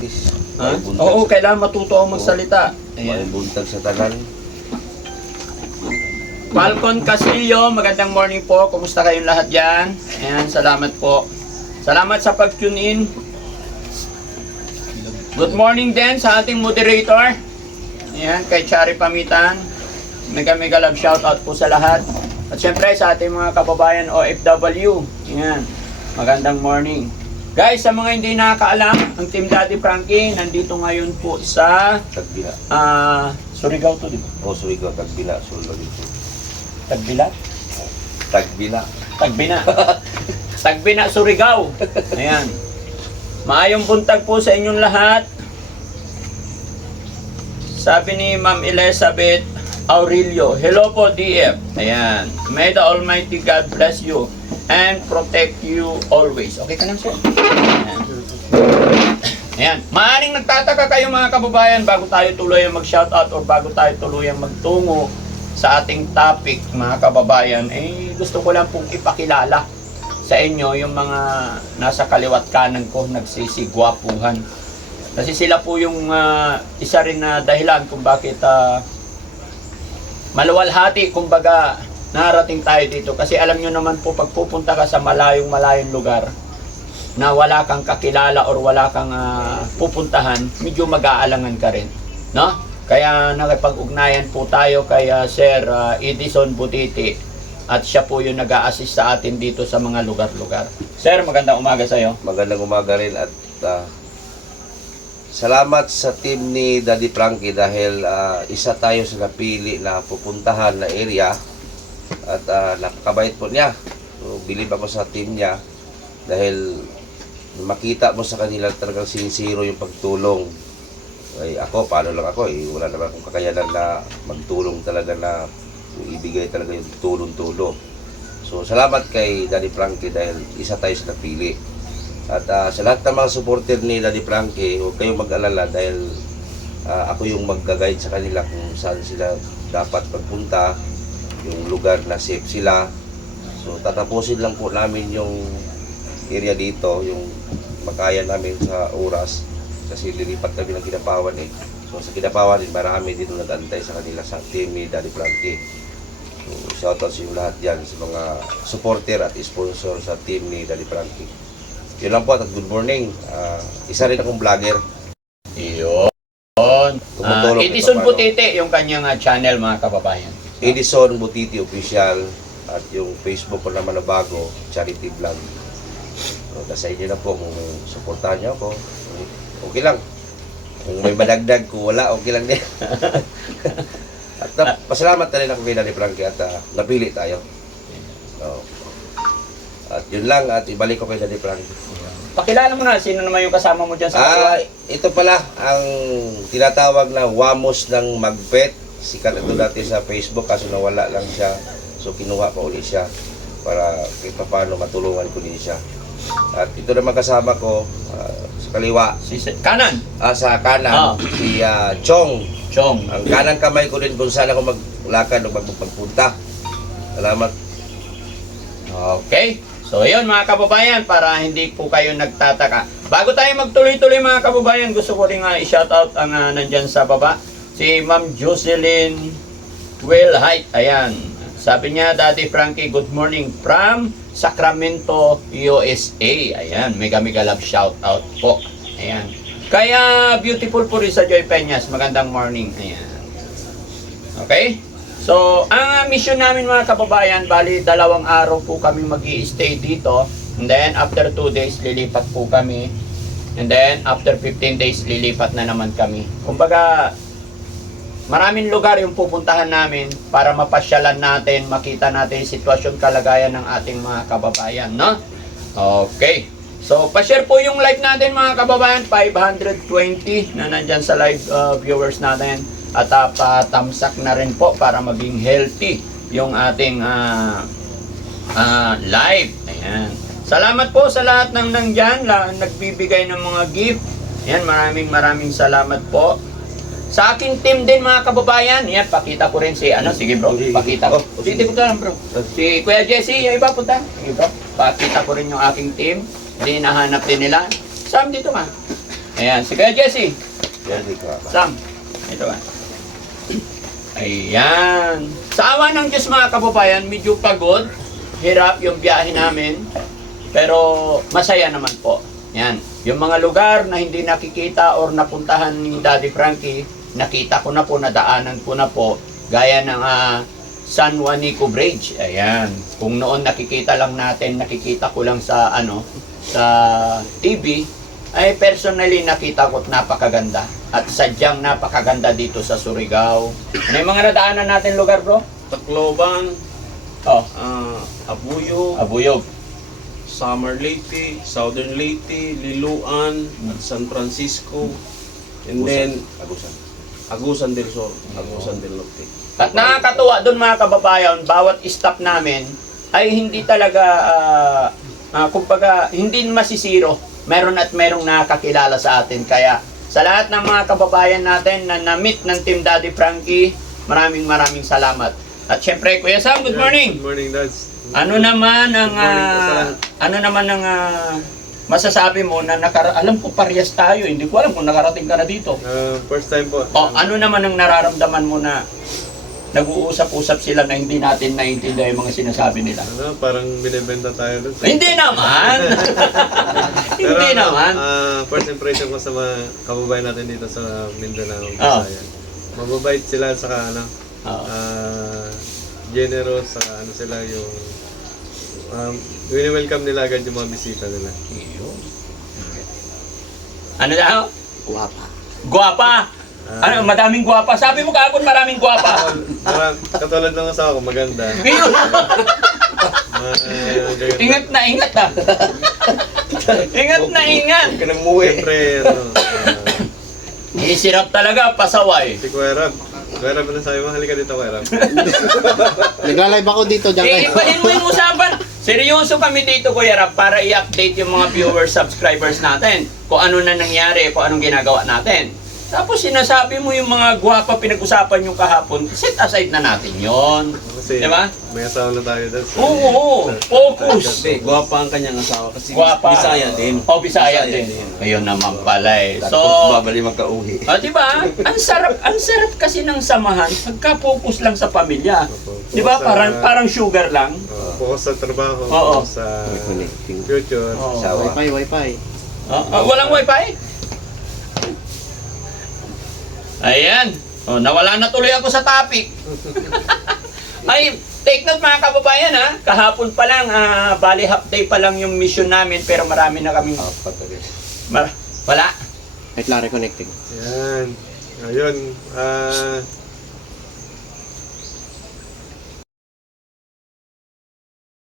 practice. Ha? Oo, kailangan matuto ako magsalita. May Ayan. buntag sa tanan. Falcon Casillo, magandang morning po. Kumusta kayong lahat dyan? Ayan, salamat po. Salamat sa pag-tune in. Good morning din sa ating moderator. Ayan, kay Chari Pamitan. Mega love shoutout po sa lahat. At syempre sa ating mga kababayan OFW. Ayan, magandang morning. Guys, sa mga hindi nakakaalam, ang Team Daddy Frankie nandito ngayon po sa Tagbila. Surigao to, di ba? O, Surigao, Tagbila. Surigao dito. Tagbilat? Tagbila. Tagbina. Tagbina, Surigao. Ayan. Maayong buntag po sa inyong lahat. Sabi ni Ma'am Elizabeth Aurelio, hello po DF. Ayan. May the Almighty God bless you and protect you always. Okay ka lang, sir? Ayan. Ayan. Maaring nagtataka kayo mga kababayan bago tayo tuluyang mag-shoutout or bago tayo tuluyang magtungo sa ating topic mga kababayan, gusto ko lang pong ipakilala sa inyo yung mga nasa kaliwat kanan ko nagsisigwapuhan. Kasi sila po yung isa rin na dahilan kung bakit maluwalhati, kumbaga narating tayo dito. Kasi alam nyo naman po, pag pupunta ka sa malayong lugar na wala kang kakilala or wala kang pupuntahan, medyo mag-aalangan ka rin, no? Kaya nakipag-ugnayan po tayo kay Sir Edison Butiti at siya po yung nag-a-assist sa atin dito sa mga lugar-lugar. Sir, magandang umaga sa iyo. Magandang umaga rin at salamat sa team ni Daddy Frankie dahil isa tayo sa napili na pupuntahan na area at napakabait po niya. So, believe ako sa team niya dahil makita mo sa kanila talagang sincere yung pagtulong. Ay ako, paano lang ako wala naman akong kakayanan na magtulong talaga na ibigay talaga yung tulong-tulong. So salamat kay Daddy Frankie dahil isa tayo sa napili. At sa lahat ng mga supporter ni Daddy Frankie, huwag kayong mag-alala dahil ako yung mag-guide sa kanila kung saan sila dapat magpunta, yung lugar na safe sila. So tatapusin lang po namin yung area dito, yung makaya namin sa oras kasi lilipat kami ng Kidapawan So sa Kidapawan din marami dito nag-antay sa kanila sa team ni Daddy Frankie. So shoutout sa inyo lahat dyan sa mga supporter at sponsor sa team ni Daddy Frankie. Yun lang po at good morning. Isa rin akong vlogger. Iyon. Edison Butiti yung kanyang channel mga kababayan. Edison Butiti Official at yung Facebook ko naman na bago, Charity Vlog. So, nasa inyo na po kung supportahan niyo ako. Okay lang. Kung may madagdag ko, wala, okay lang din. At pasalamat na rin ako kay Daddy Frankie at napili tayo. So, at yun lang at ibalik ko kay Daddy Frankie. Pakilala mo na, sino naman yung kasama mo dyan sa ito pala ang tinatawag na Wamos ng Magpet. Sikat ito dati sa Facebook kaso nawala lang siya. So kinuha pa ulit siya para kahit paano matulungan ko din siya. At ito naman kasama ko sa kaliwa. Kanan? Sa kanan, si Chong. Chong. Ang kanang kamay ko din kung saan ako maglakad o magpunta. Salamat. Okay. So yun mga kababayan, para hindi po kayo nagtataka. Bago tayo magtuloy-tuloy mga kababayan, gusto ko rin i-shoutout ang nandyan sa baba. Si Ma'am Jocelyn Wilhite. Ayan. Sabi niya, Daddy Frankie, good morning from Sacramento, USA. Ayan, mega love shoutout po. Ayan. Kaya beautiful po rin sa Joy Peñas. Magandang morning. Ayan. Okay? So, ang mission namin mga kababayan, bali 2 araw po kami mag-i-stay dito. And then, after 2 days, lilipat po kami. And then, after 15 days, lilipat na naman kami. Kumbaga, maraming lugar yung pupuntahan namin para mapasyalan natin, makita natin yung sitwasyon, kalagayan ng ating mga kababayan, no? Okay. So, pa-share po yung live natin mga kababayan, 520 na nandyan sa live viewers natin. At patamsak na rin po para maging healthy yung ating live. Ayan. Salamat po sa lahat ng nandyan, nagbibigay ng mga gift. Ayan, maraming salamat po. Sa aking team din mga kababayan, yan, pakita ko rin si, sige bro, pakita ko. Dito ko lang bro. Si Kuya Jesse, yung iba punta. Sige bro, pakita ko rin yung aking team. Hindi nahanap din nila. Sam, dito ka. Ayan, si Kuya Jesse. Very good. Sam, ito ba? Ayan. Sa awa ng Diyos mga kababayan, medyo pagod. Hirap yung biyahe namin. Pero masaya naman po. Yan. Yung mga lugar na hindi nakikita or napuntahan ni Daddy Frankie, nakita ko na po, nadaanan ko na po. Gaya ng San Juanico Bridge. Ayan. Kung noon nakikita lang natin, nakikita ko lang sa sa TV, ay personally nakita ko at napakaganda. At sadyang napakaganda dito sa Surigao. Ano yung mga nadaanan natin lugar, bro? Tacloban, Oh, Abuyog, Abuyog. Summer Leyte, Southern Leyte, Liloan, at San Francisco, and then Agusan del Sur, Agusan del Norte. At nakakatuwa doon mga kababayan, bawat stop namin ay hindi talaga, kumbaga, hindi masisiro. Meron at merong nakakilala sa atin. Kaya sa lahat ng mga kababayan natin na na-meet ng Team Daddy Frankie, maraming salamat. At syempre, Kuya Sam, good morning! Good morning, Dads. Ano naman ang Good morning, masasabi mo na alam ko parehas tayo, hindi ko alam kung nakarating ka na dito. First time po. O ano naman ang nararamdaman mo na nag-uusap-usap sila na hindi natin naiintindihan yung mga sinasabi nila? Parang binibenta tayo doon. Hindi naman! Hindi naman! First impression ko sa mga kababayan natin dito sa Mindanao, Ah. Visayas. Mababait sila, saka generous, saka sila yung welcome nila agad yung mga bisita nila. Ano daw? Guwapa. Guwapa! Ano, madaming guwapa. Sabi mo kahapon maraming guwapa. Katulad ng asawa ko, maganda. Ngayon, Gaganda. ingat na ingat ah. Ingat na ingat. Siyempre, Isirap talaga, pasaway. si Kuya Rab. Kuya Rab, ano sabi mo? Halika dito, Kuya Rab. Nagla-live ako dito, dyan kayo. Ibalin mo yung usapan. Seryoso kami dito, Kuya Rap, para i-update yung mga viewers, subscribers natin. Kung ano na nangyari, kung anong ginagawa natin. Tapos sinasabi mo yung mga gwapa pinag-usapan yung kahapon, set aside na natin yon. Kasi Diba? may asawa na tayo doon. Oo, focus. Kasi gwapa ang kanyang asawa kasi Gwapa. Bisaya din. O, Bisaya din. Ayun naman pala eh. So, babali magkauhi. diba? Ang sarap kasi ng samahan pagka-focus lang sa pamilya. Diba? Parang sugar lang. Focus sa trabaho, Oo. focus sa Connecting. future. Oo. Sawa. Wi-Fi. Walang wifi? Ayan. Nawala na tuloy ako sa topic. Ay, take note mga kababayan ha. Kahapon pa lang, bali half day pa lang yung mission namin pero marami na kaming... Wala? Ay, klaro connecting. Yan. Ayun.